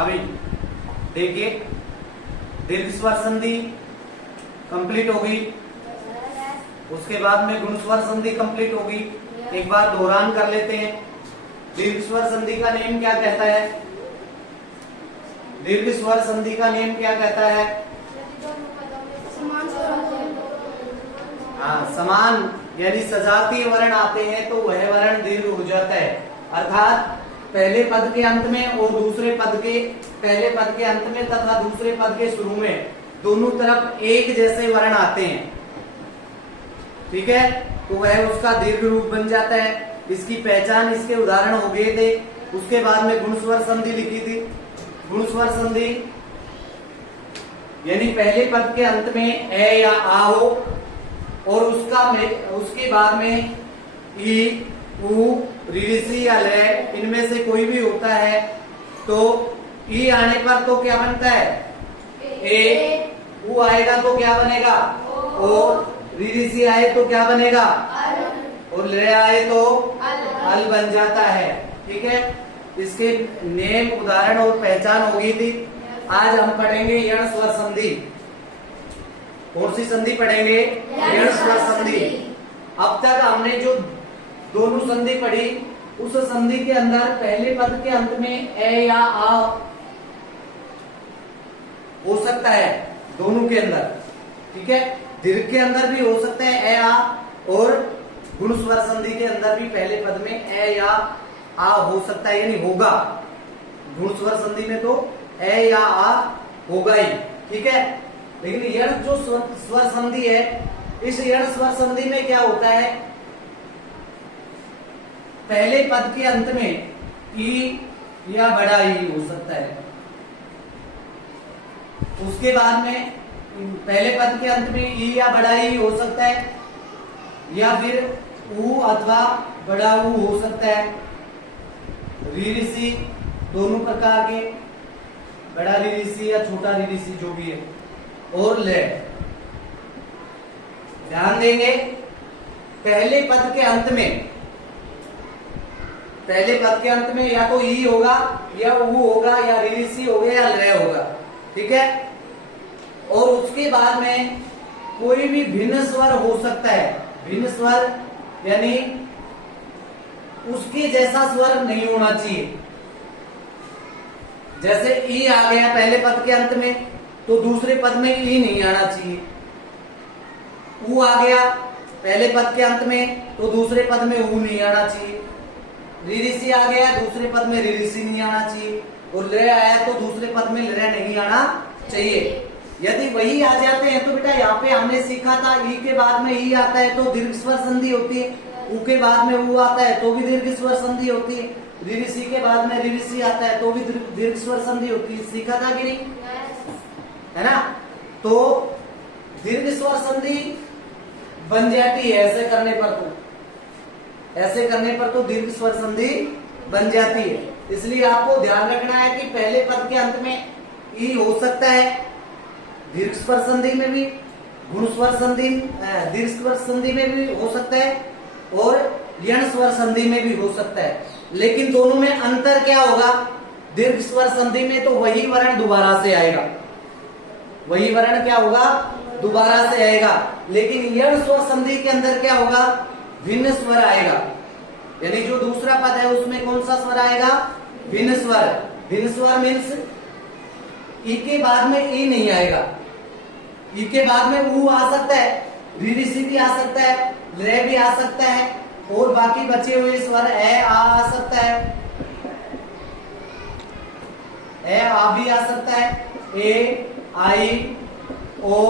अभी देखिए, दीर्घ स्वर संधि कंप्लीट होगी, उसके बाद में गुण स्वर संधि कंप्लीट होगी। एक बार दोहरान कर लेते हैं। दीर्घ स्वर संधि का नियम क्या कहता है? दीर्घ स्वर संधि का नियम क्या कहता है? हाँ, समान यानी सजातीय वर्ण आते हैं तो वह वर्ण दीर्घ हो जाता है। अर्थात पहले पद के अंत में और दूसरे पद के, पहले पद के अंत में तथा दूसरे पद के शुरू में दोनों तरफ एक जैसे वर्ण आते हैं, ठीक है, तो वह उसका दीर्घ रूप बन जाता है। इसकी पहचान, इसके उदाहरण हो गए थे। उसके बाद में गुण स्वर संधि लिखी थी। गुण स्वर संधि यानी पहले पद के अंत में ए या आ हो और उसके बाद में ई, उ, ऋषि या लय, इनमें से कोई भी होता है तो ई आने पर तो क्या बनता है? ए। उ आएगा तो क्या बनेगा? ओ। ऋषि आए तो क्या बनेगा? और लय आए तो अल बन जाता है। ठीक है, इसके नेम, उदाहरण और पहचान हो गई थी। आज हम पढ़ेंगे यण स्वर संधि। कौन सी संधि पढ़ेंगे? यण स्वर संधि। अब तक हमने जो दोनों संधि पढ़ी, उस संधि के अंदर पहले पद के अंत में ए या आ हो सकता है, दोनों के अंदर। ठीक है, दीर्घ के अंदर भी हो सकता है ए आ, और गुण स्वर संधि के अंदर भी पहले पद में ए या आ हो सकता है, यानी होगा। गुण स्वर संधि में तो ए या आ होगा ही। ठीक है, लेकिन यण जो स्वर संधि है, इस यण स्वर संधि में क्या होता है? पहले पद के अंत में ई या बड़ा ई हो सकता है। उसके बाद में पहले पद के अंत में ई या बड़ा ई हो सकता है, या फिर ऊ अथवा बड़ा ऊ हो सकता है। ऋषि दोनों प्रकार के, बड़ा ऋषि या छोटा ऋषि जो भी है, और लय। ध्यान देंगे, पहले पद के अंत में, पहले पद के अंत में या तो ई होगा या ऊ होगा या ऋषि होगा या लय होगा। ठीक है, और उसके बाद में कोई भी भिन्न स्वर हो सकता है। भिन्न स्वर यानी उसके जैसा स्वर नहीं होना चाहिए। जैसे ई आ गया पहले पद के अंत में तो दूसरे पद में ई नहीं आना चाहिए। ऊ आ गया पहले पद के अंत में तो दूसरे पद में ऊ नहीं आना चाहिए। ऋषि आ गया दूसरे पद में ऋषि नहीं आना चाहिए, और लय आया तो दूसरे पद में लय नहीं आना चाहिए। यदि वही आ जाते हैं तो बेटा यहाँ पे हमने सीखा था, ई के बाद में ई आता है तो दीर्घ स्वर संधि होती है, ऊ के बाद में ऊ आता है तो भी दीर्घ स्वर संधि होती है, ऋषि के बाद में ऋषि आता है तो भी दीर्घ स्वर संधि होती है। सीखा था कि नहीं? है ना? तो दीर्घ स्वर संधि बन जाती है ऐसे करने पर, तो ऐसे करने पर तो दीर्घ स्वर संधि बन जाती है। इसलिए आपको ध्यान रखना है कि पहले पद के अंत में ई हो सकता है दीर्घ स्वर संधि में भी, गुण स्वर संधि, दीर्घ स्वर संधि में भी हो सकता है, और यण स्वर संधि में भी हो सकता है। लेकिन दोनों में अंतर क्या होगा? दीर्घ स्वर संधि में तो वही वर्ण दोबारा से आएगा, वही वर्ण क्या होगा? दोबारा से आएगा। लेकिन यण स्वर संधि के अंदर क्या होगा? भिन्न स्वर आएगा। यानी जो दूसरा पद है उसमें कौन सा स्वर आएगा? भिन्न स्वर। भिन्न स्वर मीन्स ई के बाद में ई नहीं आएगा, ई के बाद में ऊ आ सकता है, ऋषि भी आ सकता है, लय भी आ सकता है, और बाकी बचे हुए स्वर ए आ सकता है, ए आ भी आ सकता है, ए, आई, ओ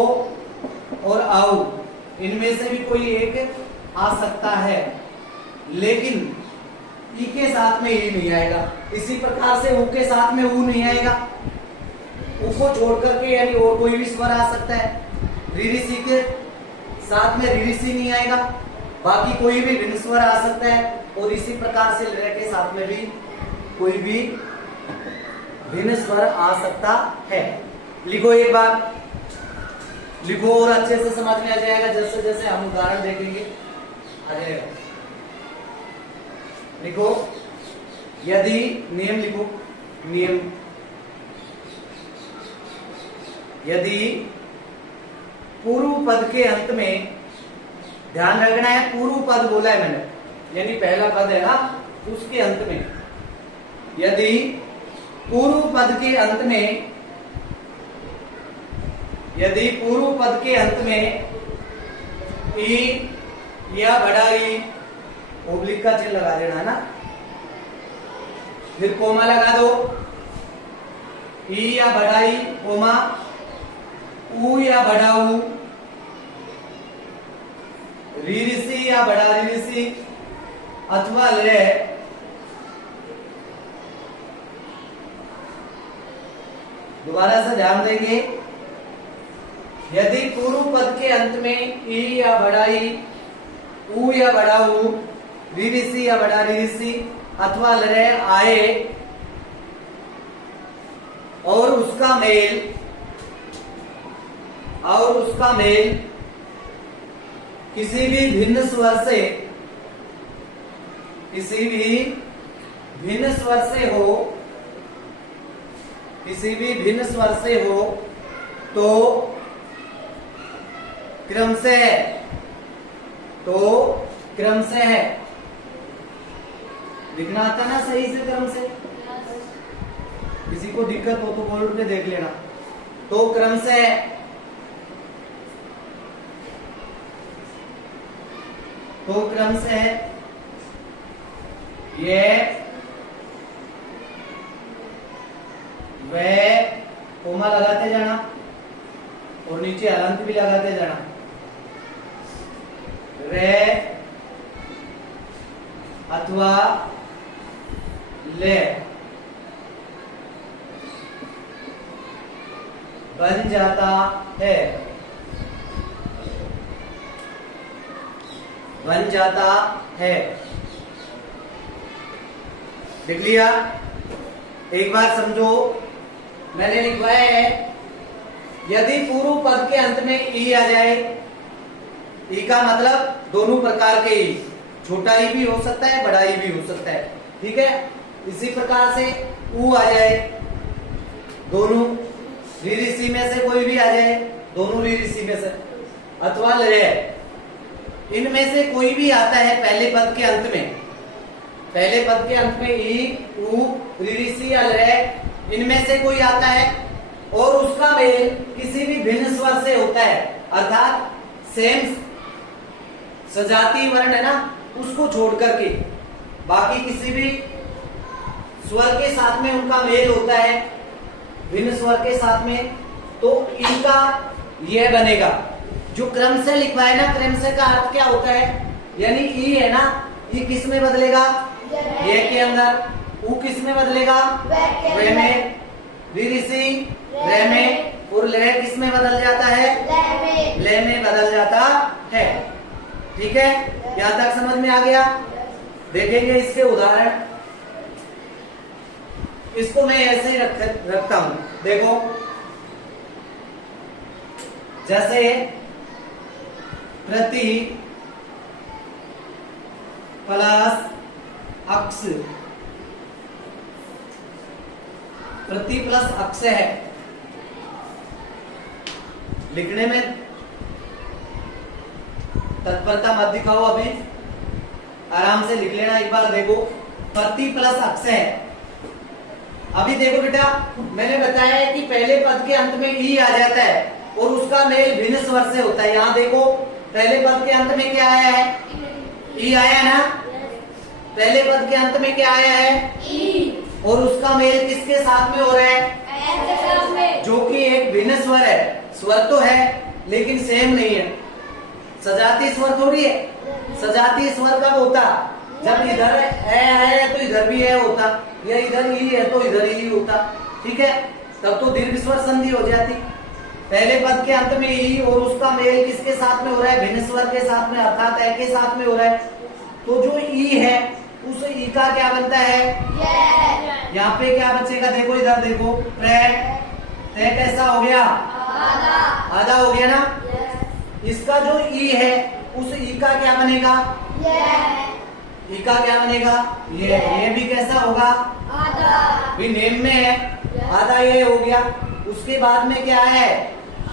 और आउ, इनमें से भी कोई एक आ सकता है। लेकिन ई के साथ में ई नहीं आएगा। इसी प्रकार से ऊ के साथ में ऊ नहीं आएगा। ऊ को छोड़ करके यानी और कोई भी स्वर आ सकता है। ऋषि के साथ में ऋषि नहीं आएगा, बाकी कोई भी भिन्न स्वर आ सकता है। और इसी प्रकार से लय के साथ में भी कोई भी भिन्न स्वर आ सकता है। लिखो एक बार, लिखो और अच्छे से समझ में आ जाएगा। जैसे जैसे हम उदाहरण देखेंगे आ जाएगा। लिखो, यदि, नियम लिखो, नियम यदि पूर्व पद के अंत में, ध्यान रखना है पूर्व पद बोला है मैंने, यानी पहला पद है ना, उसके अंत में यदि पूर्व पद के अंत में, यदि पूर्व पद के अंत में ई या बड़ा ई, ओब्लिक का चिन्ह लगा देना है ना, फिर कोमा लगा दो, ई या बड़ा ई कोमा, ऊ या बड़ा ऊ, रीरिसी या बड़ा रीरिसी अथवा ले, दोबारा से ध्यान देंगे, यदि पूर्व पद के अंत में ई या बड़ा ई, ऊ या बड़ा ऊ, रीरिसी या बड़ा रीरिसी अथवा लरे आए और उसका मेल किसी भी भिन्न स्वर से, किसी भी भिन्न स्वर से हो, किसी भी भिन्न स्वर से हो तो क्रम से है, तो क्रम से है। लिखना आता ना सही से क्रम से? किसी को दिक्कत हो तो बोर्ड पे देख लेना। तो क्रम से है, तो क्रम से है, ये वे कोमा लगाते जाना और नीचे हलंत भी लगाते जाना, रे अथवा ले बन जाता है, बन जाता है। लिख लिया? एक बार समझो, मैंने लिखवाया है यदि पूर्व पद के अंत में ई आ जाए, ई का मतलब दोनों प्रकार के ई, छोटा ई भी हो सकता है, बड़ा ई भी हो सकता है, ठीक है। इसी प्रकार से ऊ आ जाए, दोनों रीरिसी में से कोई भी आ जाए, दोनों रीरिसी में से, अथवा ले, इनमें से कोई भी आता है पहले पद के अंत में, पहले पद के अंत में ई, ऊ, रीरिसी या ले, इनमें से कोई आता है और उसका मेल किसी भी भिन्न स्वर से होता है, अर्थात सेम सजातीय वर्ण है ना, उसको छोड़ करके बाकी किसी भी स्वर के साथ में उनका मेल होता है, भिन्न स्वर के साथ में, तो इनका यह बनेगा। जो क्रम से लिखवा है ना, क्रम से का अर्थ क्या होता है, यानी ई है ना, ई किस में बदलेगा, ये के अंदर, ऊ किस में बदलेगा, वे में, रीरिसी रे में, और ले किस में बदल जाता है, ले में बदल जाता है। ठीक है, यहां तक समझ में आ गया? देखेंगे इसके उदाहरण। इसको मैं ऐसे ही रखता हूं, देखो जैसे प्रति प्लस अक्ष, प्रति प्लस अक्ष है, लिखने में तत्परता मत दिखाओ, अभी आराम से लिख लेना। एक बार देखो, प्रति प्लस अक्ष है। अभी देखो बेटा, मैंने बताया है कि पहले पद के अंत में ई आ जाता है और उसका मेल भिन्न स्वर से होता है। यहाँ देखो, पहले पद के अंत में क्या आया है, ई आया ना, पहले पद के अंत में क्या आया है, ई, और उसका मेल किसके साथ में हो रहा है, जो कि एक भिन्न स्वर है। स्वर तो है लेकिन सेम नहीं है, सजातीय स्वर थोड़ी है। सजातीय स्वर कब होता, जब इधर ए है तो इधर भी ए होता, या इधर ई है तो इधर ई होता, ठीक है, तब तो दीर्घ स्वर संधि हो जाती। पहले पद के अंत में ई और उसका मेल किसके साथ में हो रहा है, भिन्न स्वर के साथ में, अर्थात ए के साथ में हो रहा है। तो जो ई है उस ई का क्या बनता है, यहाँ पे क्या बचेगा, देखो इधर देखो, तय कैसा हो गया, आधा हो गया ना। इसका जो ई है उस ई का क्या बनेगा, ई का क्या बनेगा, ये भी कैसा होगा, आधा, भी नेम में है, आधा ये हो गया। उसके बाद में क्या है,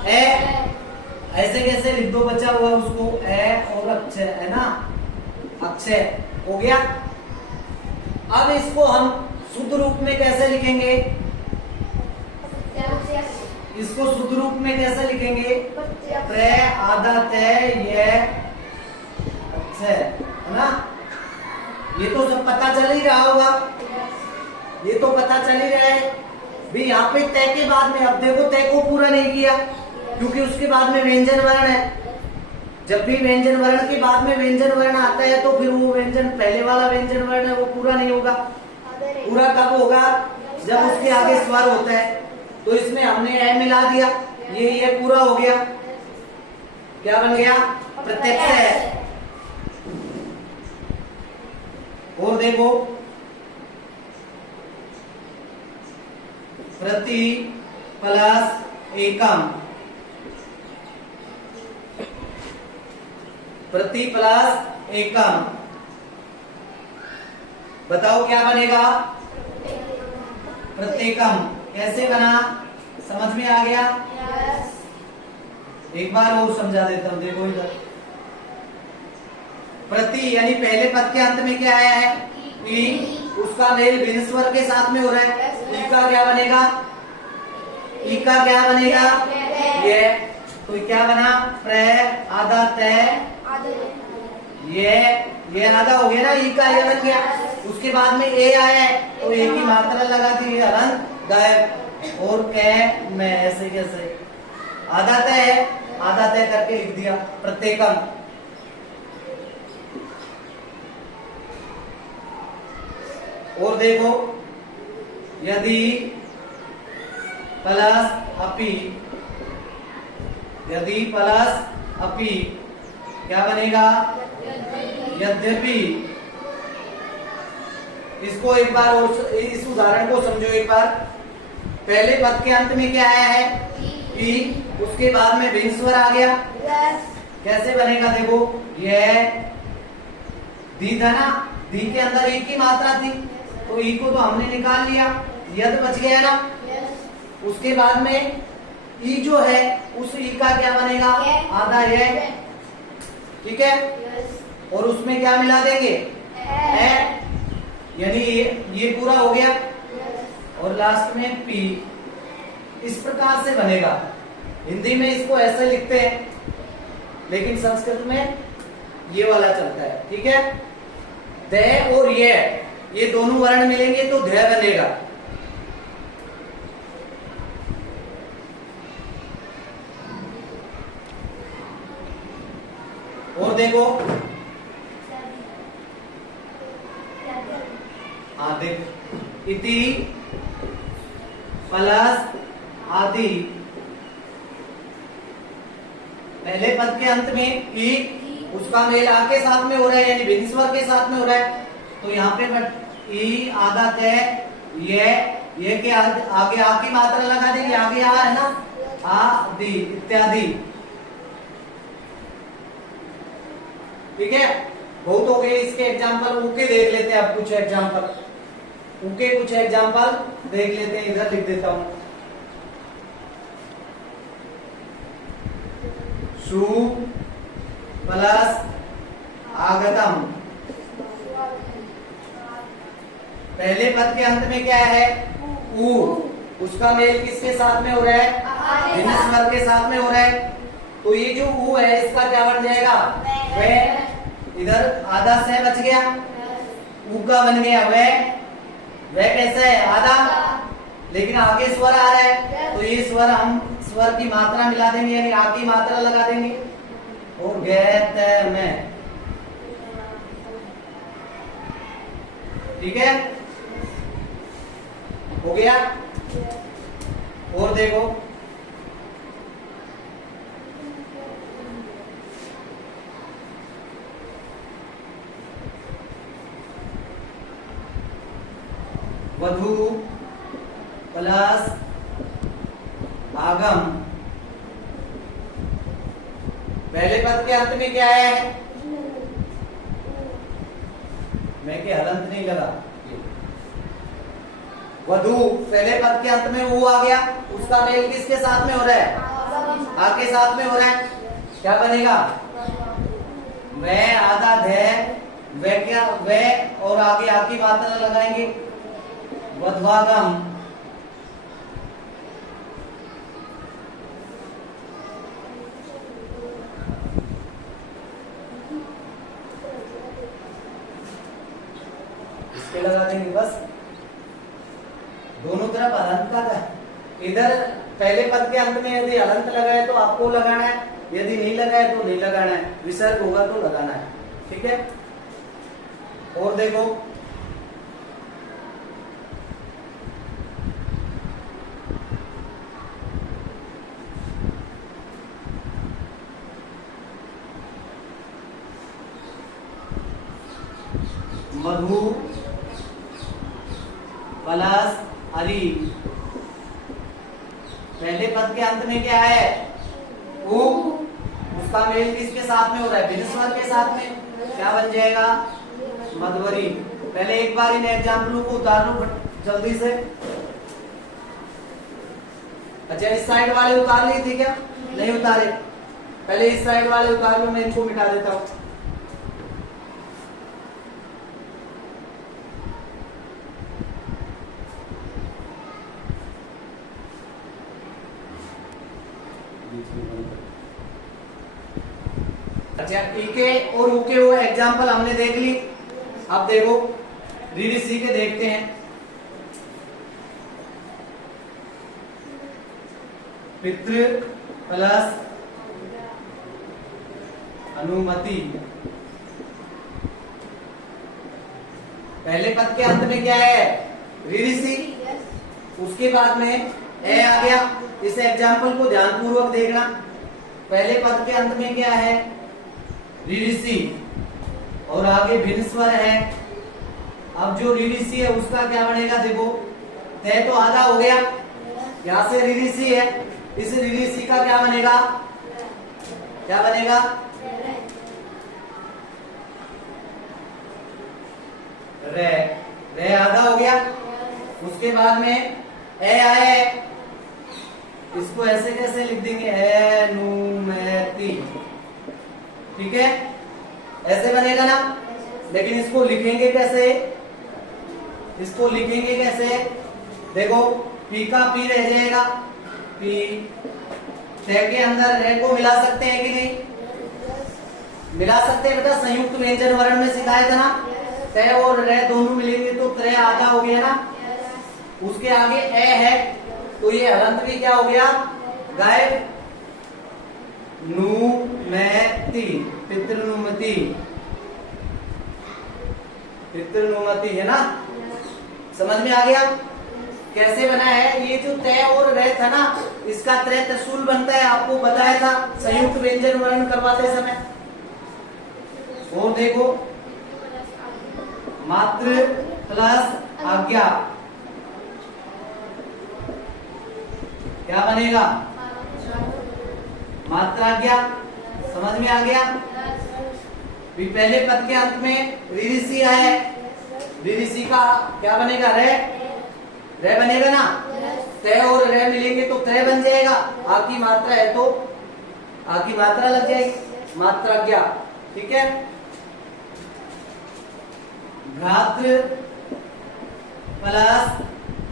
ए। ऐसे कैसे लिख दो बचा हुआ उसको, ए और अक्षय है ना, अक्षय हो गया। अब इसको हम शुद्ध रूप में कैसे लिखेंगे, इसको शुद्ध रूप में कैसे लिखेंगे, त्रे आधा तय ये अक्षय है ना। ये तो सब पता चल ही रहा होगा, ये तो पता चल ही रहा है भी। यहाँ पे तय के बाद में, अब देखो तय को पूरा नहीं किया क्योंकि उसके बाद में व्यंजन वर्ण है। जब भी व्यंजन वर्ण के बाद में व्यंजन वर्ण आता है तो फिर वो व्यंजन, पहले वाला व्यंजन वर्ण है वो पूरा नहीं होगा। पूरा कब होगा, जब उसके आगे स्वर होता है। तो इसमें हमने ए मिला दिया, ये पूरा हो गया, क्या बन गया, प्रत्यक्ष है। और देखो प्रति प्लस एकम, प्रति प्लस एकम, बताओ क्या बनेगा, प्रत्येकम। कैसे बना, समझ में आ गया? एक बार और समझा देता हूं, देखो इधर। प्रति यानी पहले पद के अंत में क्या आया है, ई, उसका मेल भिन्न स्वर के साथ में हो रहा है। ई का क्या बनेगा, ई का क्या बनेगा, ये। तो क्या बना, प्र आधा तय, ये आधा हो गया ना, ई का ये बन गया। उसके बाद में ए आया है तो ए की मात्रा लगा दी, हलन गायब। और कै मैं, ऐसे कैसे, आधा तय है, आधा तय करके लिख दिया, प्रत्येकम। और देखो यदि प्लस अपि, यदि प्लस अपि क्या बनेगा, यद्यपि। इसको एक बार और, इस उदाहरण को समझो एक बार। पहले पद के अंत में क्या आया है, ई, उसके बाद में भिन्न स्वर आ गया। कैसे बनेगा, देखो यह दी था ना, दी के अंदर ई की मात्रा थी तो ई को तो हमने निकाल लिया, यद बच गया ना। उसके बाद में ई जो है उस ई का क्या बनेगा, आधा ये, ठीक है। और उसमें क्या मिला देंगे, ए, यानी ये पूरा हो गया। और लास्ट में पी, इस प्रकार से बनेगा। हिंदी में इसको ऐसे लिखते हैं लेकिन संस्कृत में ये वाला चलता है, ठीक है। द और ये दोनों वर्ण मिलेंगे तो ध बनेगा। और देखो, हाँ देख, इति प्लस आदि, पहले पद के अंत में ई, उसका मेल आ के साथ में हो रहा है यानी भिन्न स्वर के साथ में हो रहा है। तो यहाँ पे ई आधा तय, ये के आगे आ की मात्रा लगा देंगे, आगे आ है ना, आदि इत्यादि, ठीक है। बहुत हो गए इसके एग्जाम्पल, ओके देख लेते हैं अब कुछ एग्जाम्पल, ओके कुछ एग्जाम्पल देख लेते हैं। इधर लिख देता हूं, सु प्लस आगतम, पहले पद के अंत में क्या है, उ, उसका मेल किसके साथ में हो रहा है, भिन्न स्वर के साथ में हो रहा है। तो ये जो उ है इसका क्या बन जाएगा, वह। इधर आधा से बच गया, उ का बन गया वह कैसा है, आधा, लेकिन आगे स्वर आ रहा है तो ये स्वर हम स्वर की मात्रा मिला देंगे यानी आ की मात्रा लगा देंगे। और गैत में, ठीक है, हो गया। और देखो वधु प्लस आगम, पहले पद के अंत में क्या है, मैं के हलंत नहीं लगा, वधु, पहले पद के अंत में ऊ आ गया, उसका मेल किसके साथ में हो रहा है? आ के साथ में हो रहा है। क्या बनेगा? वह आधा ध, वह क्या वह और आगे आ की मात्रा लगाएंगे, वध्वागम। इसके लगा देंगे बस, दोनों तरफ हलंत का। इधर पहले पद के अंत में यदि हलंत लगाए तो आपको लगाना है, यदि नहीं लगाए तो नहीं लगाना है, विसर्ग होगा तो लगाना है। ठीक है। और देखो मधु प्लस हरि, पहले पद के अंत में क्या है? ऊ, उसका मेल किसके साथ में हो रहा है? भिन्न के साथ में। क्या बन जाएगा? मधुवरी। पहले एक बार इन एग्जाम्पलों को उतार लो जल्दी से। अच्छा, इस साइड वाले उतार लिए थे क्या? नहीं उतारे। पहले इस साइड वाले उतार लो, मैं इनको मिटा देता हूं। अच्छा, इके और उके वो एग्जाम्पल हमने देख ली। अब देखो रीडी सी के देखते हैं। पितृ प्लस अनुमति, पहले पद के अंत में क्या है? रीडी सी, उसके बाद में ए आ गया। इस एग्जाम्पल को ध्यानपूर्वक देखना। पहले पद के अंत में क्या है? रीडिसी, और आगे भिन्न स्वर है। अब जो रीडिसी है उसका क्या बनेगा? देखो, तय तो आधा हो गया, यहां से रीडिसी है, इस रीडिसी का क्या बनेगा? क्या बनेगा? रे, रे आधा हो गया। उसके बाद में ए आए, इसको ऐसे कैसे लिख देंगे? एनुमति। ठीक है, ऐसे बनेगा ना। लेकिन इसको लिखेंगे कैसे? इसको लिखेंगे कैसे? देखो, पी का पी रह जाएगा, पी। तय के अंदर रे को मिला सकते हैं कि नहीं? मिला सकते हैं बेटा, संयुक्त व्यंजन वर्ण में सिखाया था ना। तय और रे दोनों मिलेंगे तो त्रय आधा हो गया ना। उसके आगे ए है तो ये हलंत भी क्या हो गया? गायब। नुमति, पितृनुमति, पितृनुमति है ना। समझ में आ गया कैसे बना है? ये जो तय और रे था ना, इसका त्रय तसूल बनता है, आपको बताया था संयुक्त व्यंजन वर्ण करवाते समय। और देखो, मातृ प्लस आज्ञा, क्या बनेगा? मात्राज्ञा। समझ में आ गया? भी पहले पद के अंत में रीरिसी है, रीरिसी का क्या बनेगा? रे, रे बनेगा ना। तय और रे मिलेंगे तो त्रय बन जाएगा। आ की मात्रा है तो आ की मात्रा लग जाएगी, मात्राज्ञा। ठीक है। भ्रातृ प्लस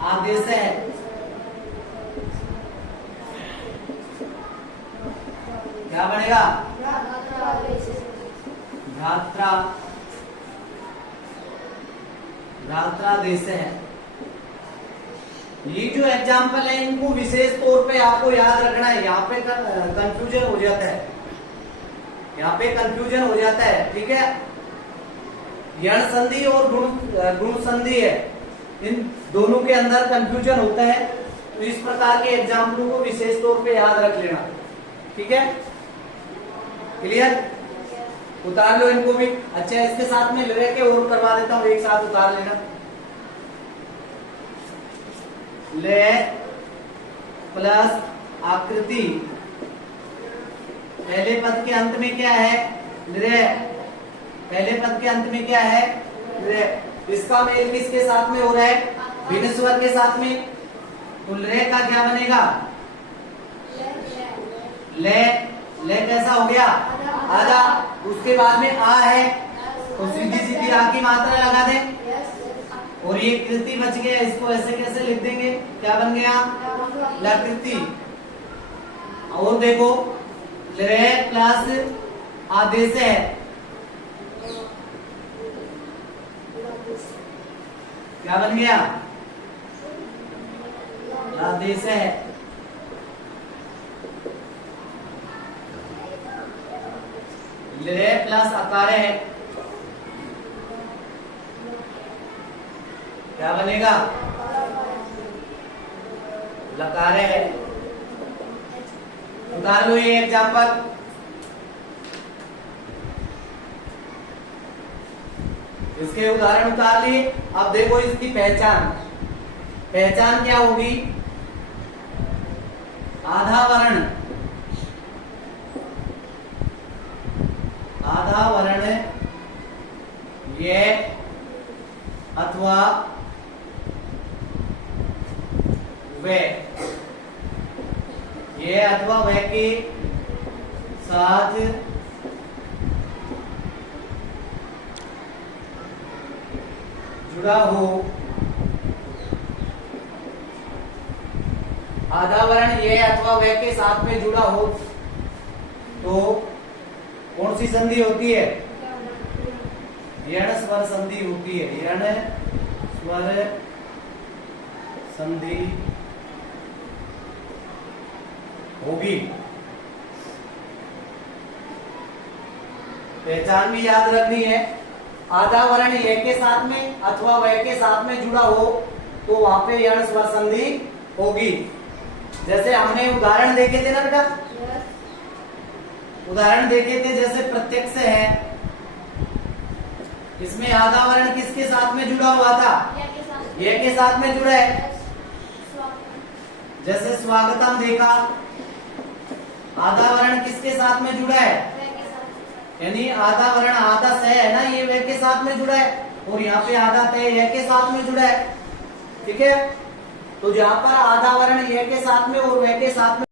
आदेश है, क्या बनेगा? भ्रात्रा, भ्रात्रादेश है। ये जो एग्जाम्पल है इनको विशेष तौर पे आपको याद रखना है। यहाँ पे कंफ्यूजन हो जाता है, यहाँ पे कंफ्यूजन हो जाता है। ठीक है। यण संधि और गुण संधि है, इन दोनों के अंदर कंफ्यूजन होता है। तो इस प्रकार के एग्जाम्पलों को विशेष तौर पे याद रख लेना। ठीक है, क्लियर? उतार लो इनको भी। अच्छा, इसके साथ में ले के और करवा देता हूं, एक साथ उतार लेना। ले प्लस आकृति, पहले पद के अंत में क्या है? रे, पहले पद के अंत में क्या है? रे। इसका मेल किसके साथ में हो रहा है? भिन्न स्वर के साथ में, तो ले का क्या बनेगा? ले, ले कैसा हो गया? आधा। उसके बाद में आ है, तो सीधी सीधी आ की मात्रा लगा दें, और ये कृति बच गया। इसको ऐसे कैसे लिख देंगे? क्या बन गया? लकृति। और देखो, ले प्लस आदेश है, क्या बन गया? आदेश है। ले प्लस अकार है, क्या बनेगा? लकार है। उतार लो ये एग्जाम्पल। इसके उदाहरण उतार लिए। अब देखो इसकी पहचान। पहचान क्या होगी? आधा वर्ण, आधा वर्ण ये अथवा वे, ये अथवा वे के साथ जुड़ा हो। आधा वर्ण ये अथवा वे के साथ में जुड़ा हो तो कौन सी संधि होती है? यण स्वर संधि होती है। यण स्वर संधि होगी। पहचान भी याद रखनी है। आधा वर्ण ये के साथ में अथवा वह के साथ में जुड़ा हो तो वहां पे यण स्वर संधि होगी। जैसे हमने उदाहरण देखे थे ना बेटा, उदाहरण देखे थे जैसे प्रत्यक्ष है, इसमें आधा वर्ण किसके साथ में जुड़ा हुआ था? ये के साथ में जुड़ा है। जैसे स्वागतम देखा, आधा वर्ण किसके साथ में जुड़ा है? यानी आधा वर्ण आधा स है ना, ये वे के साथ में जुड़ा है, और यहाँ पे आधा तय ये के साथ में जुड़ा है। ठीक है, तो जहां पर आधा वर्ण ये के साथ में और वे के साथ में